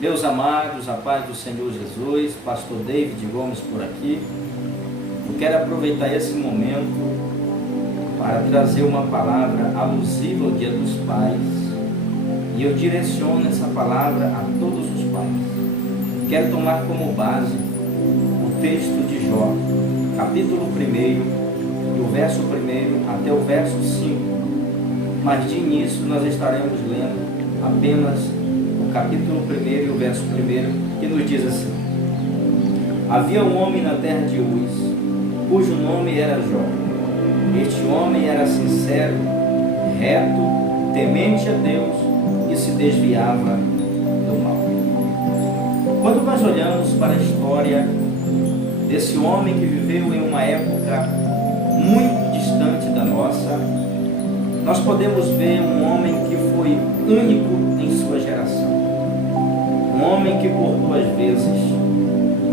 Meus amados, a paz do Senhor Jesus, pastor David Gomes por aqui. Eu quero aproveitar esse momento para trazer uma palavra alusiva ao Dia dos Pais, e eu direciono essa palavra a todos os pais. Quero tomar como base o texto de Jó, capítulo 1, do verso 1 até o verso 5, mas de início nós estaremos lendo apenas o capítulo 1 e o verso 1, que nos diz assim: Havia um homem na terra de Uz, cujo nome era Jó. Este homem era sincero, reto, temente a Deus e se desviava do mal. Quando nós olhamos para a história desse homem que viveu em uma época muito distante da nossa, nós podemos ver um homem que foi único em sua geração. Um homem que por duas vezes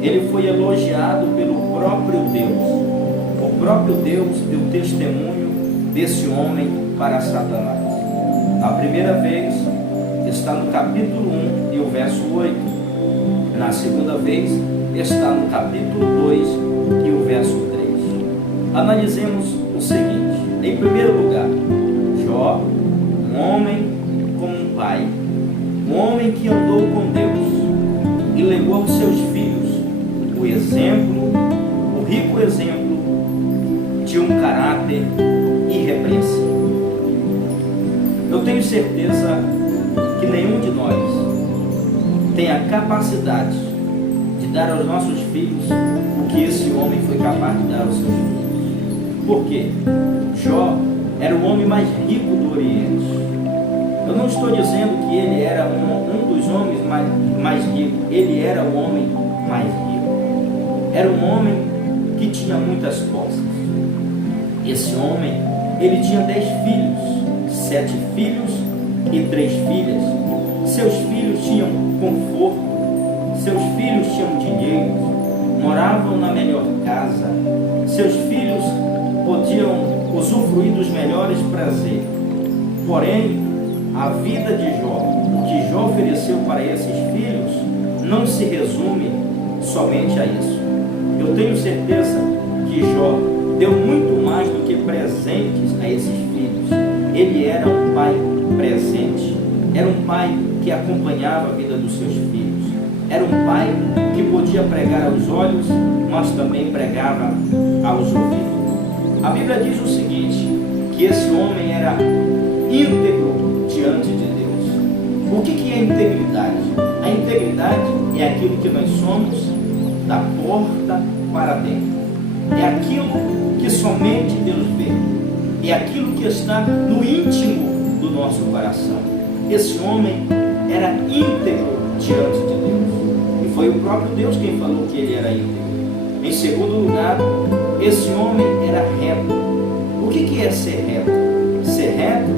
ele foi elogiado pelo próprio Deus. O próprio Deus deu testemunho desse homem para Satanás. A primeira vez está no capítulo 1 e o verso 8. Na segunda vez está no capítulo 2 e o verso 3. Analisemos o seguinte: em primeiro lugar, Jó, um homem como um pai, um homem que andou com Deus e legou aos seus filhos o exemplo, o rico exemplo de um caráter irrepreensível. Eu tenho certeza que nenhum de nós tem a capacidade de dar aos nossos filhos o que esse homem foi capaz de dar aos seus filhos. Por quê? Jó era o homem mais rico do Oriente. Eu não estou dizendo que ele era um dos homens mais ricos. Ele era o homem mais rico. Era um homem que tinha muitas posses. Esse homem, ele tinha 10 filhos, 7 filhos e 3 filhas. Seus filhos tinham conforto, seus filhos tinham dinheiro, moravam na melhor casa, seus filhos podiam usufruir dos melhores prazeres. Porém, a vida de Jó, o que Jó ofereceu para esses filhos, não se resume somente a isso. Eu tenho certeza que Jó deu muito mais do que presentes a esses filhos. Ele era um pai presente, era um pai que acompanhava a vida dos seus filhos, era um pai que podia pregar aos olhos, mas também pregava aos ouvidos. A Bíblia diz o seguinte, que esse homem era íntegro diante de Deus. O que é integridade? A integridade é aquilo que nós somos da porta para dentro. É aquilo que somente Deus vê. É aquilo que está no íntimo do nosso coração. Esse homem era íntegro diante de Deus. E foi o próprio Deus quem falou que ele era íntegro. Em segundo lugar, esse homem era reto. O que é ser reto? Ser reto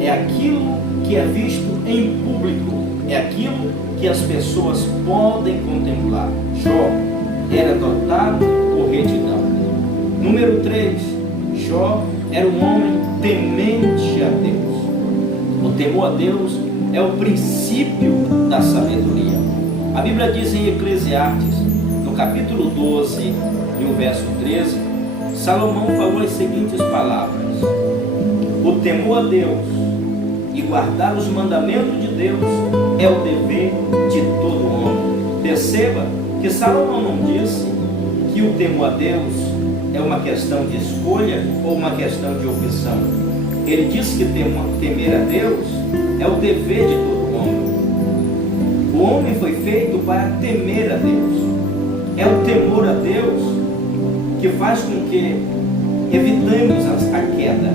é aquilo que é visto em público. É aquilo que as pessoas podem contemplar. Jó era dotado por retidão. Número 3, Jó era um homem temente a Deus. O temor a Deus é o princípio da sabedoria. A Bíblia diz em Eclesiastes, no capítulo 12 e o verso 13, Salomão falou as seguintes palavras: o temor a Deus e guardar os mandamentos de Deus é o dever de todo homem. Perceba que Salomão não disse que o temor a Deus é uma questão de escolha ou uma questão de opção. Ele disse que temer a Deus é o dever de todo homem. O homem foi feito para temer a Deus. É o temor a Deus que faz com que evitemos a queda.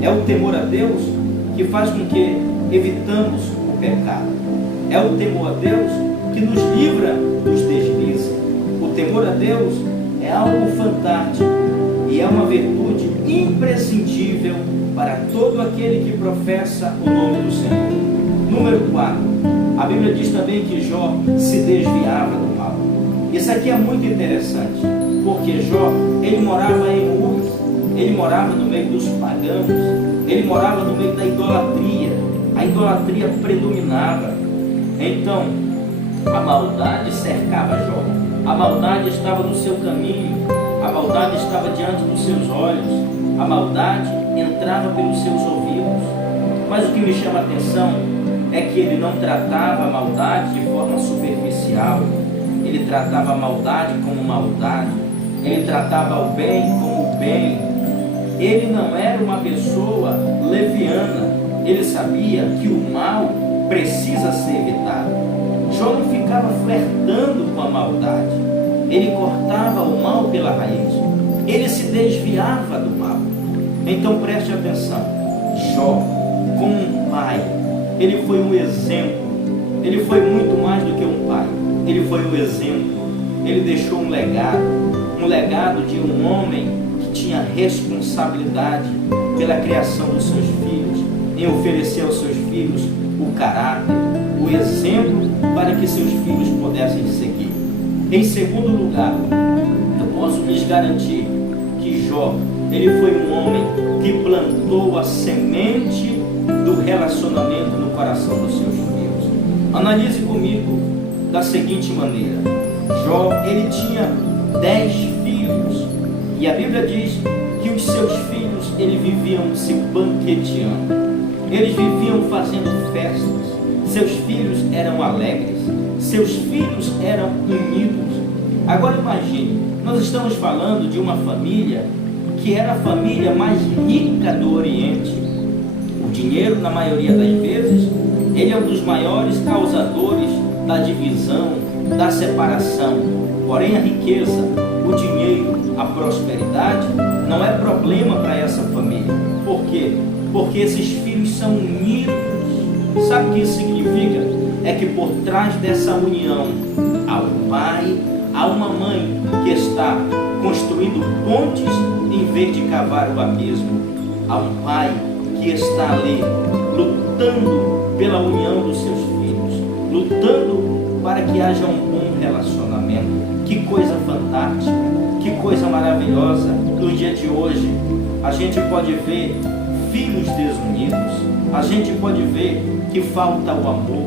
É o temor a Deus que faz com que evitamos o pecado. É o temor a Deus que nos livra dos deslizes. O temor a Deus é algo fantástico e é uma virtude imprescindível para todo aquele que professa o nome do Senhor. Número 4, a Bíblia diz também que Jó se desviava do mal. Isso aqui é muito interessante, porque Jó, ele morava em Uz, ele morava no meio dos pagãos, ele morava no meio da idolatria. A idolatria predominava. Então, A maldade cercava Jó. A maldade estava no seu caminho. A maldade estava diante dos seus olhos. A maldade entrava pelos seus ouvidos. Mas o que me chama a atenção é que ele não tratava a maldade de forma superficial. Ele tratava a maldade como maldade. Ele tratava o bem como bem. Ele não era uma pessoa leviana. Ele sabia que o mal precisa ser evitado. Jó não ficava flertando com a maldade. Ele cortava o mal pela raiz. Ele se desviava do mal. Então preste atenção. Jó, como um pai, ele foi um exemplo. Ele foi muito mais do que um pai. Ele foi um exemplo. Ele deixou um legado de um homem que tinha responsabilidade pela criação dos seus filhos, em oferecer aos seus filhos o caráter, o exemplo para que seus filhos pudessem seguir. Em segundo lugar, eu posso lhes garantir que Jó, ele foi um homem que plantou a semente do relacionamento no coração dos seus filhos. Analise comigo da seguinte maneira. Jó, ele tinha 10 filhos, e a Bíblia diz que os seus filhos, eles viviam se banqueteando, eles viviam fazendo festas. Seus filhos eram alegres, seus filhos eram unidos. Agora imagine, nós estamos falando de uma família que era a família mais rica do Oriente. O dinheiro, na maioria das vezes, ele é um dos maiores causadores da divisão, da separação. Porém, a riqueza, o dinheiro, a prosperidade não é problema para essa família. Por quê? Porque esses filhos são unidos. Sabe o que isso significa? É que por trás dessa união há um pai, há uma mãe que está construindo pontes em vez de cavar o abismo. Há um pai que está ali lutando pela união dos seus filhos, lutando para que haja um bom relacionamento. Que coisa fantástica, que coisa maravilhosa. No dia de hoje, a gente pode ver filhos desunidos, a gente pode ver que falta o amor,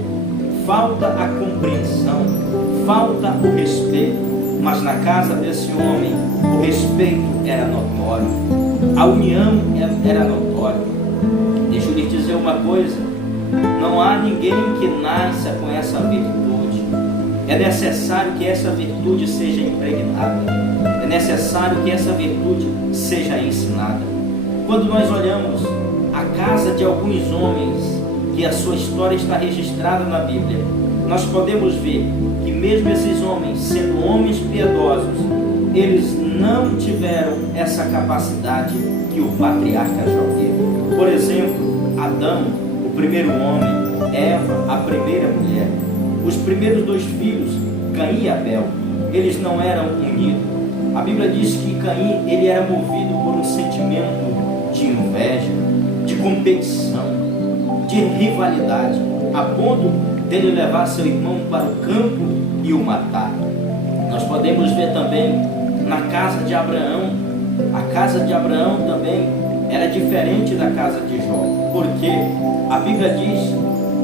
falta a compreensão, falta o respeito. Mas na casa desse homem, o respeito era notório, a união era notória. Deixa eu lhe dizer uma coisa: não há ninguém que nasça com essa virtude. É necessário que essa virtude seja impregnada, é necessário que essa virtude seja ensinada. Quando nós olhamos a casa de alguns homens, que a sua história está registrada na Bíblia, nós podemos ver que mesmo esses homens, sendo homens piedosos, eles não tiveram essa capacidade que o patriarca Jó teve. Por exemplo, Adão, o primeiro homem, Eva, a primeira mulher, os primeiros 2 filhos, Caim e Abel, eles não eram unidos. A Bíblia diz que Caim, ele era movido por um sentimento de inveja, de competição, de rivalidade, a ponto dele levar seu irmão para o campo e o matar. Nós podemos ver também na casa de Abraão. A casa de Abraão também era diferente da casa de Jó, porque a Bíblia diz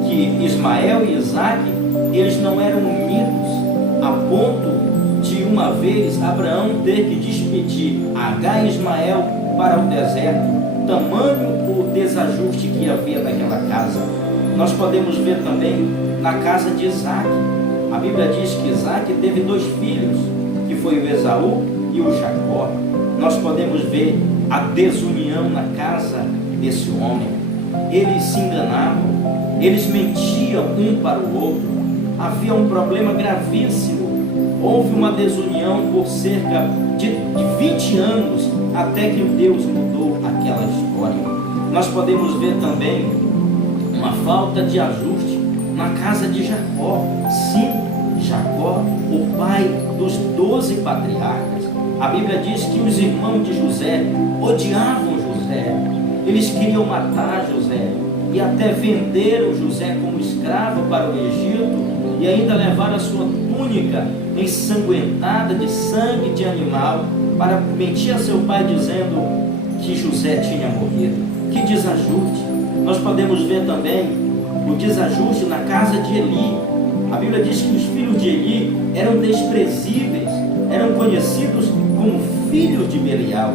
que Ismael e Isaque, eles não eram unidos, a ponto de uma vez Abraão ter que despedir Agar e Ismael para o deserto. Tamanho o desajuste que havia naquela casa. Nós podemos ver também na casa de Isaque. A Bíblia diz que Isaque teve 2 filhos, que foi o Esaú e o Jacó. Nós podemos ver a desunião na casa desse homem. Eles se enganavam, eles mentiam um para o outro. Havia um problema gravíssimo. Houve uma desunião por cerca de 20 anos, até que Deus mudou aquela história. Nós podemos ver também uma falta de ajuste na casa de Jacó. Sim, Jacó, o pai dos 12 patriarcas. A Bíblia diz que os irmãos de José odiavam José. Eles queriam matar José e até venderam José como escravo para o Egito, e ainda levaram a sua túnica ensanguentada de sangue de animal para mentir a seu pai dizendo que José tinha morrido. Que desajuste! Nós podemos ver também o desajuste na casa de Eli. A Bíblia diz que os filhos de Eli eram desprezíveis, eram conhecidos como filhos de Belial.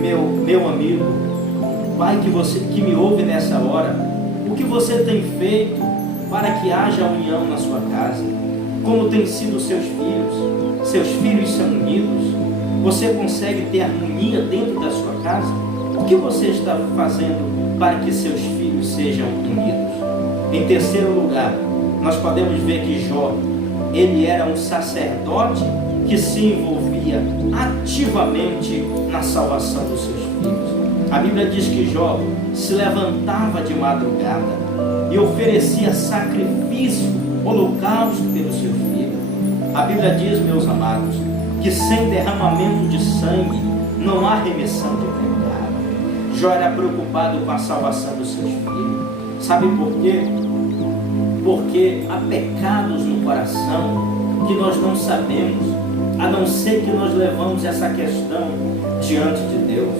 Meu amigo, pai que me ouve nessa hora, o que você tem feito para que haja união na sua casa? Como têm sido seus filhos? Seus filhos são unidos? Você consegue ter harmonia dentro da sua casa? O que você está fazendo para que seus filhos sejam unidos? Em terceiro lugar, nós podemos ver que Jó, ele era um sacerdote que se envolvia ativamente na salvação dos seus filhos. A Bíblia diz que Jó se levantava de madrugada e oferecia sacrifício, holocausto pelos seus filhos. A Bíblia diz, meus amados, que sem derramamento de sangue não há remissão de pecado. Jó era preocupado com a salvação dos seus filhos. Sabe por quê? Porque há pecados no coração que nós não sabemos, a não ser que nós levamos essa questão diante de Deus.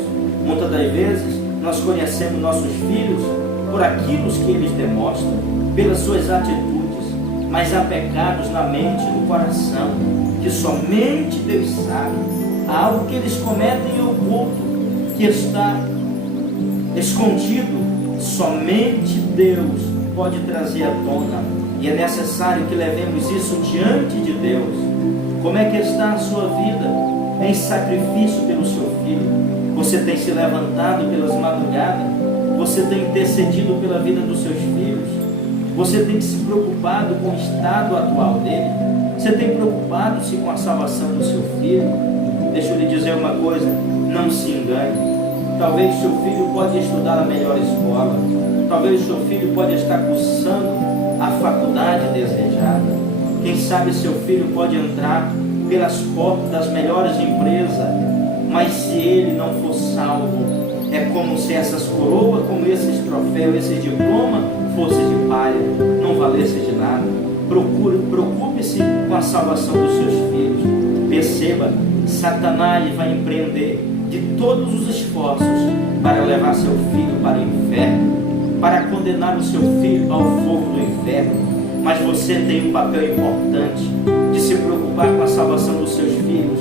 Muitas das vezes nós conhecemos nossos filhos por aquilo que eles demonstram, pelas suas atitudes, mas há pecados na mente e no coração que somente Deus sabe. Há algo que eles cometem em oculto, que está escondido, somente Deus pode trazer à tona, e é necessário que levemos isso diante de Deus. Como é que está a sua vida em sacrifício pelo seu filho? Você tem se levantado pelas madrugadas? Você tem intercedido pela vida dos seus filhos? Você tem se preocupado com o estado atual dele? Você tem preocupado-se com a salvação do seu filho? Deixa eu lhe dizer uma coisa, não se engane. Talvez seu filho pode estudar na melhor escola, talvez seu filho pode estar cursando a faculdade desejada, quem sabe seu filho pode entrar pelas portas das melhores empresas, mas se ele não for salvo, é como se essas coroas, como esses troféus, esse diploma fosse de palha, não valesse de nada. Preocupe-se com a salvação dos seus filhos. Perceba, Satanás vai empreender de todos os esforços para levar seu filho para o inferno, para condenar o seu filho ao fogo do inferno. Mas você tem um papel importante de se preocupar com a salvação dos seus filhos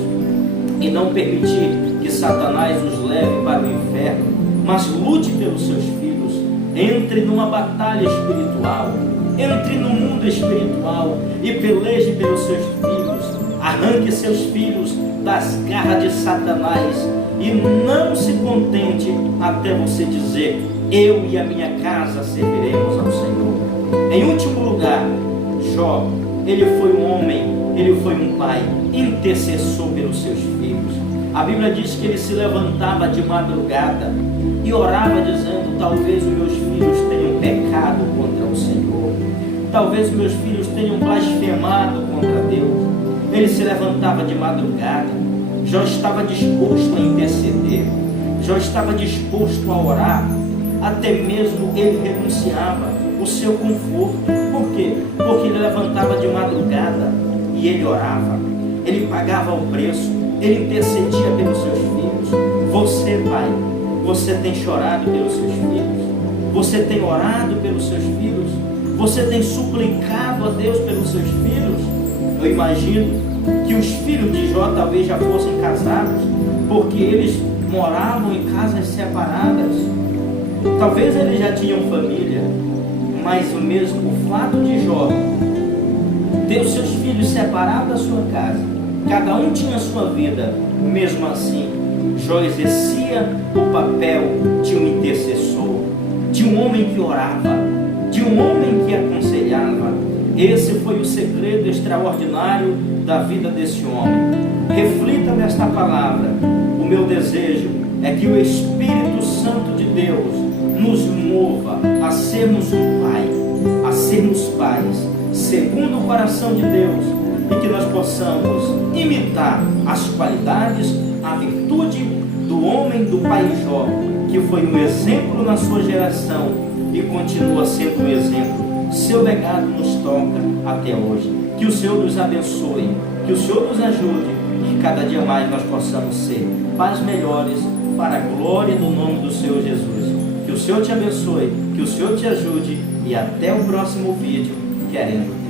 e não permitir que Satanás os leve para o inferno, mas lute pelos seus filhos. Entre numa batalha espiritual, entre no mundo espiritual e peleje pelos seus filhos. Arranque seus filhos das garras de Satanás e não se contente até você dizer: eu e a minha casa serviremos ao Senhor. Em último lugar, Jó, ele foi um homem, ele foi um pai intercessor pelos seus filhos. A Bíblia diz que ele se levantava de madrugada e orava dizendo: talvez os meus filhos tenham pecado contra o Senhor, talvez os meus filhos tenham blasfemado contra Deus. Ele se levantava de madrugada. Jó estava disposto a interceder, Jó estava disposto a orar, até mesmo ele renunciava o seu conforto. Por quê? Porque ele levantava de madrugada e ele orava, ele pagava o preço, ele intercedia pelos seus filhos. Você, pai, você tem chorado pelos seus filhos? Você tem orado pelos seus filhos? Você tem suplicado a Deus pelos seus filhos? Eu imagino que os filhos de Jó talvez já fossem casados, porque eles moravam em casas separadas. Talvez eles já tinham família, mas o fato de Jó ter os seus filhos separados da sua casa, cada um tinha a sua vida, mesmo assim, Jó exercia o papel de um intercessor, de um homem que orava, de um homem que aconselhava. Esse foi o segredo extraordinário da vida desse homem. Reflita nesta palavra. O meu desejo é que o Espírito Santo de Deus nos mova a sermos um pai, a sermos pais, segundo o coração de Deus, e que nós possamos imitar as qualidades, a virtude do homem, do pai Jó, que foi um exemplo na sua geração e continua sendo um exemplo. Seu legado nos toca até hoje. Que o Senhor nos abençoe, que o Senhor nos ajude, e que cada dia mais nós possamos ser pais melhores para a glória do nome do Senhor Jesus. Que o Senhor te abençoe, que o Senhor te ajude, e até o próximo vídeo, querendo